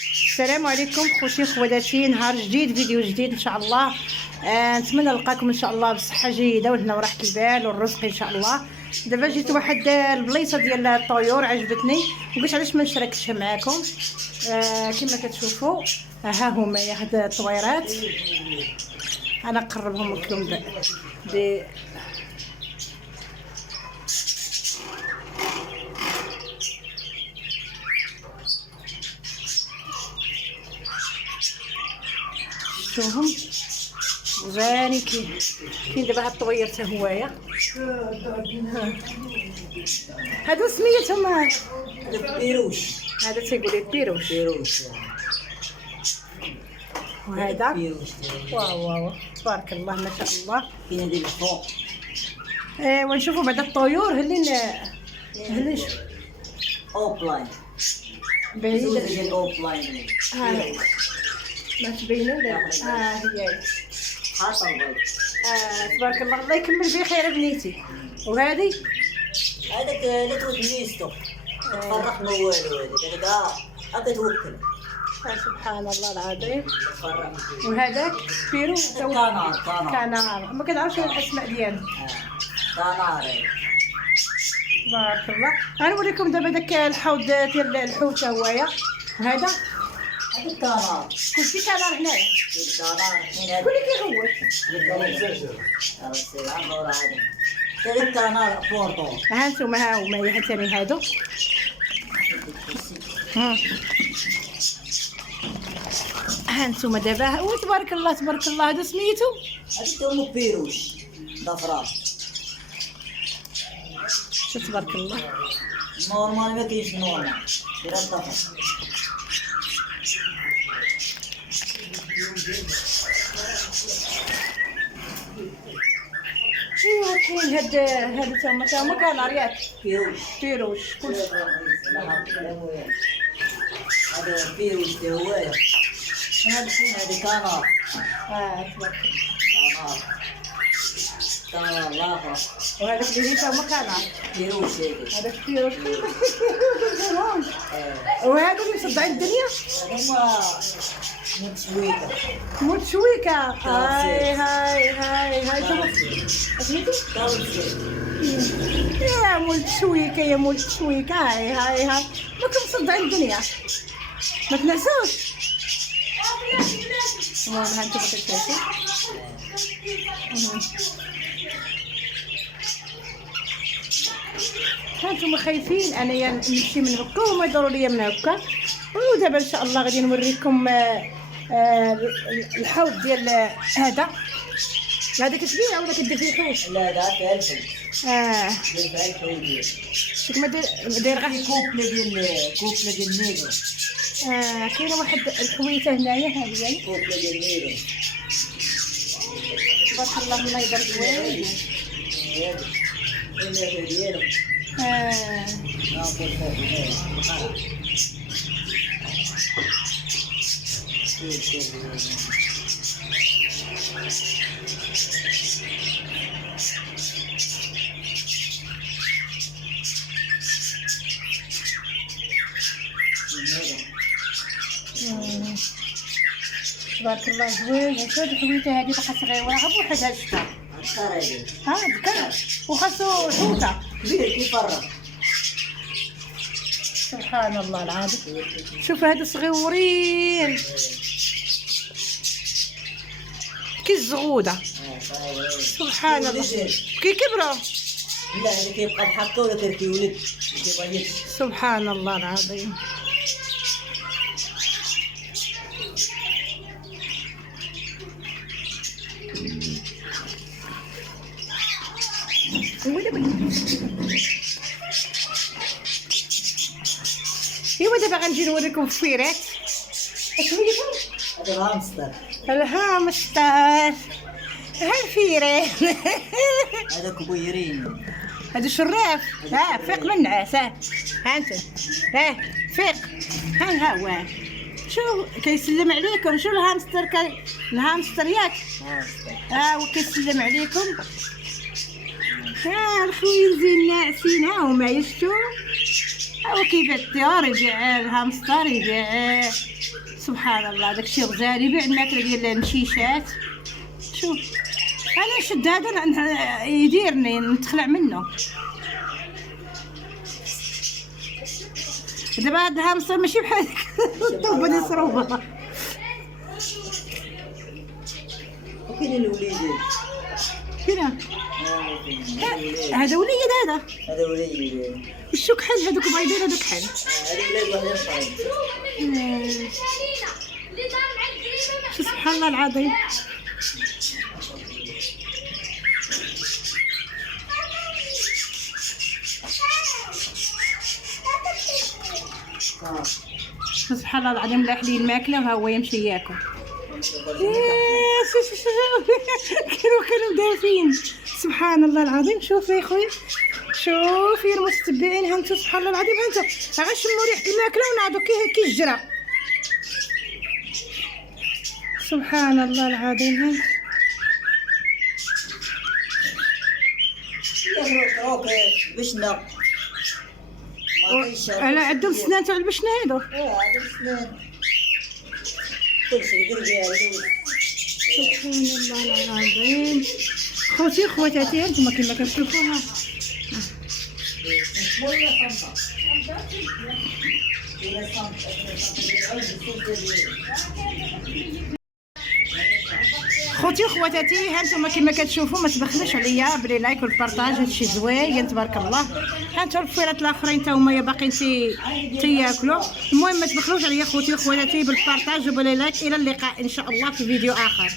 السلام عليكم خوتي خواتاتي، نهار جديد فيديو جديد ان شاء الله. نتمنى نلقاكم ان شاء الله بصحه جيده وهنا وراحه البال والرزق ان شاء الله. دابا جيت واحد البليصه ديال الطيور عجبتني وقلت علاش ما نشاركش معكم. كما كتشوفوا ها هما هاد الطويرات، انا نقربهم لكم شوفهم زاني كاين دابا هاد الطوير حتى هوايا. هادو سميتهم هذا بيروش. هذا تيقول لي بيروش. وهذا بيروش واو تبارك الله ما شاء الله. كاين هذه الفوق. ونشوفوا بعد الطيور هلي نشوف اوبلاين بعيدة ديال الاوبلاين ما تبينوا ولا هي حاطه البيض. تبارك الله. الله يكمل بخير بنيتي. وهذه هذاك لا تود ميستو تفرق ما والو. هذاك هكا توكل. سبحان الله العظيم. تفرق. وهذاك بيرو كانار ما كنعرفش الاسماء ديالهم. كانار تبارك الله. غنوريكم دابا داك الحوض ديال الحوت هوايا. هذا هذا كانار. كلشي كنار هنايا. كانار حين هذا كلشي كيغوت. هذا كانار بورطو. ها انتم ها هما ثاني هادو. ها انتم دابا وتبارك الله تبارك الله. هادو سميتو هذا هو بيروش ضفرا. تبارك الله. نورمال ما كاينش نورمال غير الضفر. ايوا كاين هادو تا هما كناريات بيروش كلشي. هذا بيروش تا هوايا. هذا كانار. تبارك كانار لاخر. وهذاك اللي تا هما كنار. بيروش هذاك بيروش. وهادو اللي مصدعين الدنيا هما متسويكه. متشويكه. هاي سميتو يا متشويكه يا متشويكه. هاي ماكم مصدعين الدنيا ما تنسوش. المهم ها انتم كتشوفوا ها انتم خايفين انايا نمشي من هكا وما يدوروا ليا من هكا. ودابا ان شاء الله غادي نوريكم الحوض ديال هذا كتبيع ولا كدير فيه الحوت؟ لا هذا فيها الفل. دير فيها الفل ديال كما داير غير كوبله ديال النيرو. كاينه واحد الحويته هنايا ها هي كوبله ديال النيرو. تبارك الله. الله يبارك زوين. هذا ديالو. ناقص فوق تبارك الله زوين. هاد الحويته هادي بقات صغيره غير بوحدها شتا. بكا وخاصو حوته كبير كيفرق. سبحان الله العظيم. شوف هادو صغيورين كي الزغوده. سبحان الله كي كبروا. لا هذا كيبقى بحال ولا كيولد كيبغي يكبر. سبحان الله العظيم. ايوا دابا غنجي نوريكم الفيرات. سميتهم هذا الهامستر. الهامستر. ها الفيران. هذا كبيرين. هادو شراف. فيق من النعاس. ها انت فيق. ها هو شو كيسلم عليكم. شو الهامستر الهامستر ياك. وكيسلم عليكم. الخوين زين ناعسين ها هما. شفتوا هو كيبيع الطيور، يبيع الهامستر، يبيع سبحان الله داكشي غزال، يبيع الماكله ديال المشيشات. شوف انا نشد هذا يديرني نتخلع منه. دابا هاد الهامستر ماشي بحال الطوبه ديال الصروبه. وكاين الوليدين. فين هذا وليد؟ هذا وليد. وشو كحل هذوك بيضين هذوك كحل؟ هذا ولاد واحد شو سبحان الله العظيم. سبحان الله العظيم، لاح لي الماكله وها هو يمشي ياكل. كانوا دافين. سبحان الله العظيم. شوفي يا خويا، شوفي المتتبعين هانتو سبحان الله العظيم، هانتو غنشموا ريحه الماكله ونعضوا كي الجرا. سبحان الله العظيم. هانتو بشنا انا عندهم سنان تاع البشنه هادو. عندهم سنان كلشي يدير بها اللوز. سبحان الله العظيم. خوتي خواتاتي هانتوما كما كتشوفوها. خوتي وخواتاتي هانتوما كما كتشوفوا، ما تبخلوش عليا بلي لايك والبارطاج، هادشي زوين تبارك الله. هانتو الفويرات الاخرين تا هما باقيين تياكلوا. المهم ما تبخلوش عليا خوتي وخواتاتي بالبارطاج وباللايك. الى اللقاء ان شاء الله في فيديو اخر.